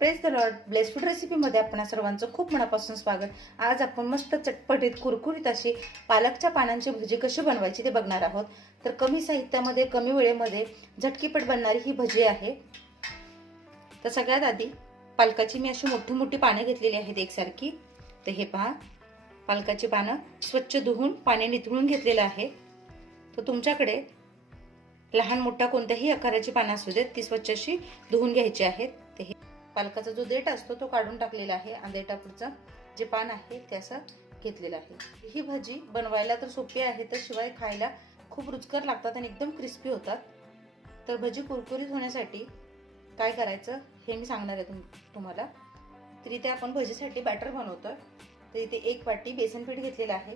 Press the Lord Blessfood रेसिपीमध्ये आपण सर्वांचं खूप मनापासून स्वागत. आज आपण मस्त चटपटीत कुरकुरीत अशी पालकच्या पानांची भजी कशी बनवायची ते बघणार आहोत. तर कमी साहित्यामध्ये कमी वेळेमध्ये झटकीपट बनणारी ही भजी आहे. तर सगळ्यात आधी पालकाची मी अशी मोठी मोठी पानं घेतलेली आहेत एकसारखी. तर हे पहा पालकाची पानं स्वच्छ धुवून पाणी निथळून घेतलेलं आहे. तर तुमच्याकडे लहान मोठा कोणत्याही आकाराची पानं असू देत ती स्वच्छ अशी धुवून घ्यायची आहेत. पालकाचा जो देठ असतो तो काढून टाकलेला आहे आणि देठापुढचं जे पान आहे ते असं घेतलेलं आहे. ही भाजी बनवायला तर सोपी आहे तर शिवाय खायला खूप रुचकर लागतात आणि एकदम क्रिस्पी होतात. तर भजी कुरकुरीत होण्यासाठी काय करायचं हे मी सांगणार आहे तुम तुम्हाला. तर इथे आपण भजीसाठी बॅटर बनवतोय. तर इथे एक वाटी बेसन पीठ घेतलेलं आहे.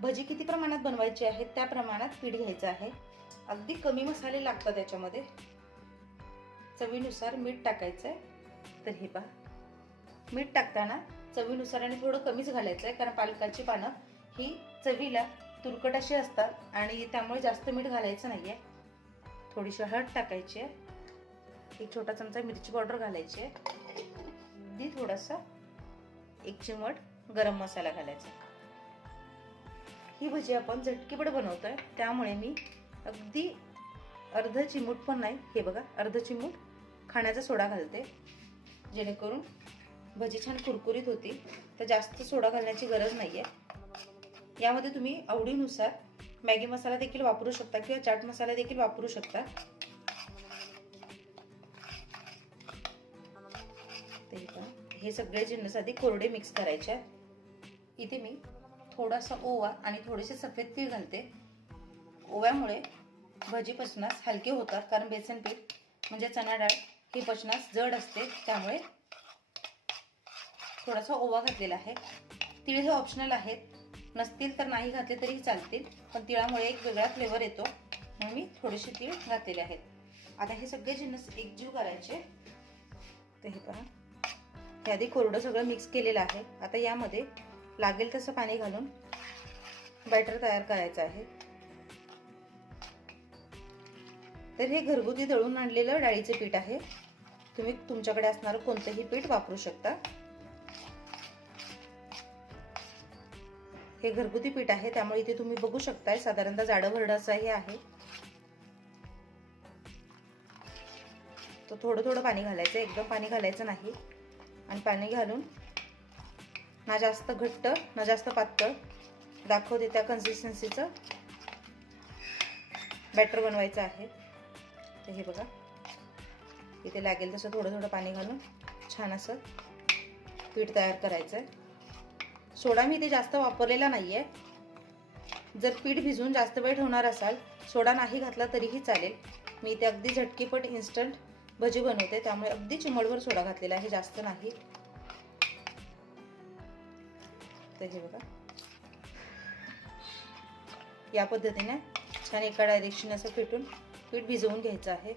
भजी किती प्रमाणात बनवायची आहे त्या प्रमाणात पीठ घ्यायचं आहे. अगदी कमी मसाले लागतात त्याच्यामध्ये चवीनुसार मीठ टाकायचं आहे तर हे पहा. मीठ टाकताना चवीनुसार आणि थोडं कमीच घालायचं आहे कारण पालकाची पानं ही चवीला तुरकट अशी असतात आणि त्यामुळे जास्त मीठ घालायचं नाही आहे थोडीशी हळद टाकायची आहे. एक छोटा चमचा मिरची पावडर घालायची आहे. अगदी थोडासा एक चिमट गरम मसाला घालायचा ही भजी आपण झटकीपट आहे त्यामुळे मी अगदी अर्ध चिमूट पण नाही. हे बघा अर्ध चिमूट खाण्याचा सोडा घालते. जेणेकरून भजी छान कुरकुरीत होती. तर जास्त सोडा घालण्याची गरज नाही आहे यामध्ये तुम्ही आवडीनुसार मॅगी मसाला देखील वापरू शकता किंवा चाट मसाला देखील वापरू शकता. ते हे सगळे जिन्नस आधी कोरडे मिक्स करायचे इथे मी थोडासा ओवा आणि थोडेसे सफेद तीळ घालते. ओव्यामुळे भजी हलके होतात कारण बेसन पीठ म्हणजे चणा डाळ ही पचनास जड असते त्यामुळे थोडासा ओवा घातलेला आहे. तिळ हे ऑप्शनल आहेत. नसतील तर नाही घातले तरी चालतील पण तिळामुळे एक वेगळा फ्लेवर येतो. म्हणून मी थोडेसे तीळ घातलेले आहेत. आता हे सगळे जिन्नस एकजीव करायचे ते हे पहा. हे आधी कोरडं सगळं मिक्स केलेलं आहे. आता यामध्ये लागेल तसं पाणी घालून बॅटर तयार करायचं आहे. तर हे घरगुती दळून आणलेलं डाळीचं पीठ आहे. तुम्ही तुमच्याकडे असणारं कोणतंही पीठ वापरू शकता. हे घरगुती पीठ आहे त्यामुळे इथे तुम्ही बघू शकताय साधारणतः जाडं भरडं असं हे आहे. तर थोडं थोडं पाणी घालायचं एकदम पाणी घालायचं नाही. आणि पाणी घालून ना जास्त घट्ट ना जास्त पातळ दाखवते त्या कन्सिस्टन्सीचं बॅटर बनवायचं आहे. तर हे बघा. इथे लागेल तसं थोडं थोडं पाणी घालून छान असं पीठ तयार करायचं आहे सोडा मी इथे जास्त वापरलेला नाही आहे जर पीठ भिजवून जास्त वेळ ठेवणार असाल सोडा नाही घातला तरीही चालेल. मी इथे अगदी झटकीपट इन्स्टंट भजी बनवते त्यामुळे अगदी चिमडभर सोडा घातलेला आहे जास्त नाही. तर हे बघा. या पद्धतीने छान एका डायरेक्शन असं फेटून पीठ भिजवून घ्यायचं आहे.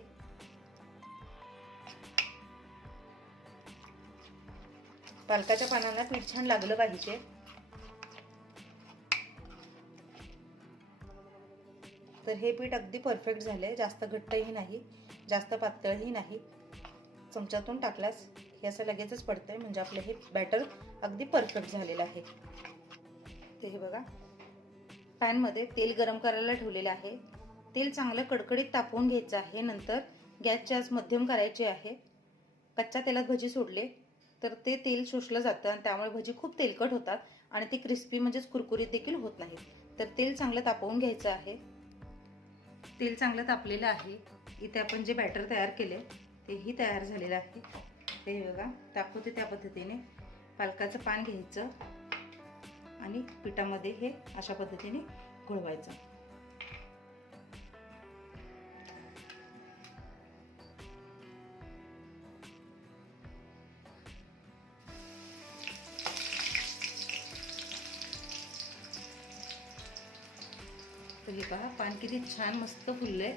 पालकाच्या पानांना पीठ छान लागलं पाहिजे. तर हे पीठ अगदी परफेक्ट झालंय. जास्त घट्टही नाही जास्त पातळही नाही. चमच्यातून टाकल्यास हे असं लगेचच पडतंय. म्हणजे आपलं हे बॅटर अगदी परफेक्ट झालेलं आहे. ते हे बघा. पॅनमध्ये तेल गरम करायला ठेवलेलं आहे. तेल चांगलं कडकडीत तापवून घ्यायचं आहे. नंतर गॅसची आज मध्यम करायची आहे. कच्च्या तेलात भजी सोडले. तर ते तेल शोषलं जातं आणि त्यामुळे भजी खूप तेलकट होतात आणि ती क्रिस्पी म्हणजेच कुरकुरीत देखील होत नाही तर तेल चांगलं तापवून घ्यायचं आहे. तेल चांगलं तापलेलं आहे. इथे आपण जे बॅटर तयार केले तेही तयार झालेलं आहे. ते बघा दाखवते त्या पद्धतीने. पालकाचं पान घ्यायचं आणि पिठामध्ये हे अशा पद्धतीने घोळवायचं. हे पहा पान किती छान मस्त फुललं आहे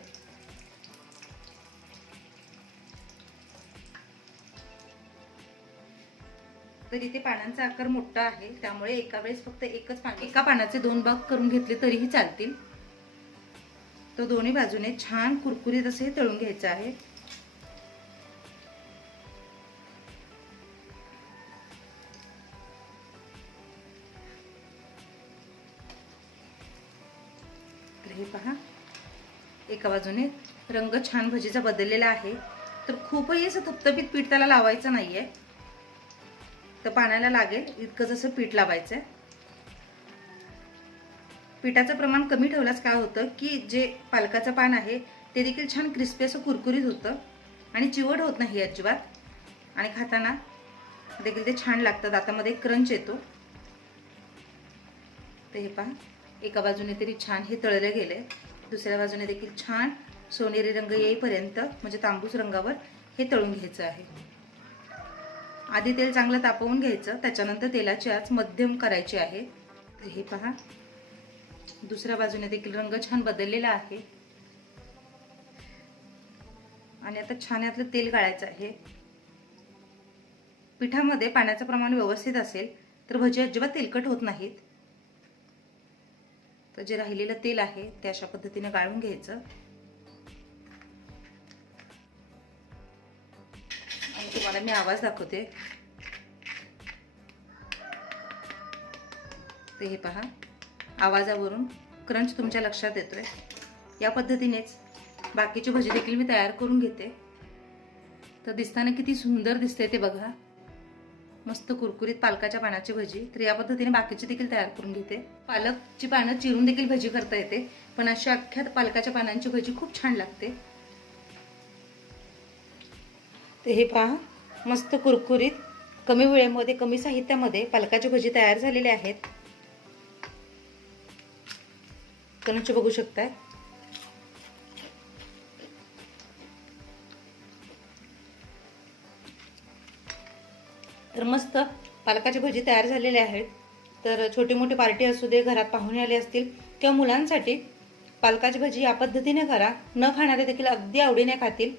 तर इथे पानांचा आकार मोठा आहे त्यामुळे एका वेळेस फक्त एकच पान एका पानाचे दोन भाग करून घेतले तरीही चालतील. तो दोन्ही बाजूने छान कुरकुरीत असे तळून घ्यायचं आहे. हे पहा. एका बाजूने रंग छान भजीचा बदललेला आहे. तर खूपही असं थपथपीत पीठ त्याला लावायचं नाही आहे तर पाण्याला लागेल इतकं जसं पीठ लावायचं आहे पिठाचं प्रमाण कमी ठेवल्यास काय होतं की जे पालकाचं पान आहे ते देखील छान क्रिस्पी असं कुरकुरीत होतं आणि चिवट होत नाही अजिबात. आणि खाताना देखील ते छान लागतं दातामध्ये क्रंच येतो. ते हे पहा. एका बाजूने तरी छान हे तळलं गेलंय. दुसऱ्या बाजूने देखील छान सोनेरी रंग येईपर्यंत म्हणजे तांबूस रंगावर हे तळून घ्यायचं आहे. आधी तेल चांगलं तापवून घ्यायचं त्याच्यानंतर तेलाची आच मध्यम करायची आहे. तर हे पहा. दुसऱ्या बाजूने देखील रंग छान बदललेला आहे. आणि आता छान यातलं तेल गाळायचं आहे. पिठामध्ये पाण्याचं प्रमाण व्यवस्थित असेल तर भजी अजिबात तेलकट होत नाहीत. तर जे राहिलेलं तेल आहे ते अशा पद्धतीने गाळून घ्यायचं. आणि तुम्हाला मी आवाज दाखवते. ते हे पहा आवाजावरून क्रंच तुमच्या लक्षात येतोय. या पद्धतीनेच बाकीची भजी देखील मी तयार करून घेते. तर दिसताना किती सुंदर दिसते ते बघा. मस्त कुरकुरीत पालकाच्या पानाची भजी. तर या पद्धतीने बाकीची देखील तयार करून घेते. पालकची पानं चिरून देखील भजी करता येते. पण अशा अख्ख्या पालकाच्या पानांची भजी खूप छान लागते. ते हे पहा मस्त कुरकुरीत कमी वेळेमध्ये कमी साहित्यामध्ये पालकाची भजी तयार झालेली आहेत. कणची बघू शकताय? तर मस्त पालकाची भजी तयार झालेली आहेत. तर छोटी मोठी पार्टी असू दे घरात पाहुणे आले असतील किंवा मुलांसाठी पालकाची भजी या पद्धतीने करा. न खाणारे देखील अगदी आवडीने खातील.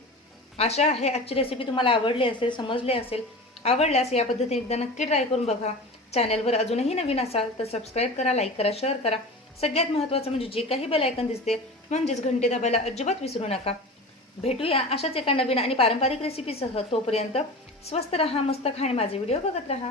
आशा आहे आजची रेसिपी तुम्हाला आवडली असेल समजली असेल आवडल्यास या पद्धतीने एकदा नक्की ट्राय करून बघा. चॅनलवर अजूनही नवीन असाल तर सबस्क्राईब करा लाईक करा शेअर करा. सगळ्यात महत्त्वाचं म्हणजे जे काही बेलायकन दिसते म्हणजेच घंटे दाबायला अजिबात विसरू नका. भेटूया अशाच एका नवीन आणि पारंपरिक रेसिपीसह तोपर्यंत स्वस्त रहा मस्त खा आणि माझे व्हिडिओ बघत रहा.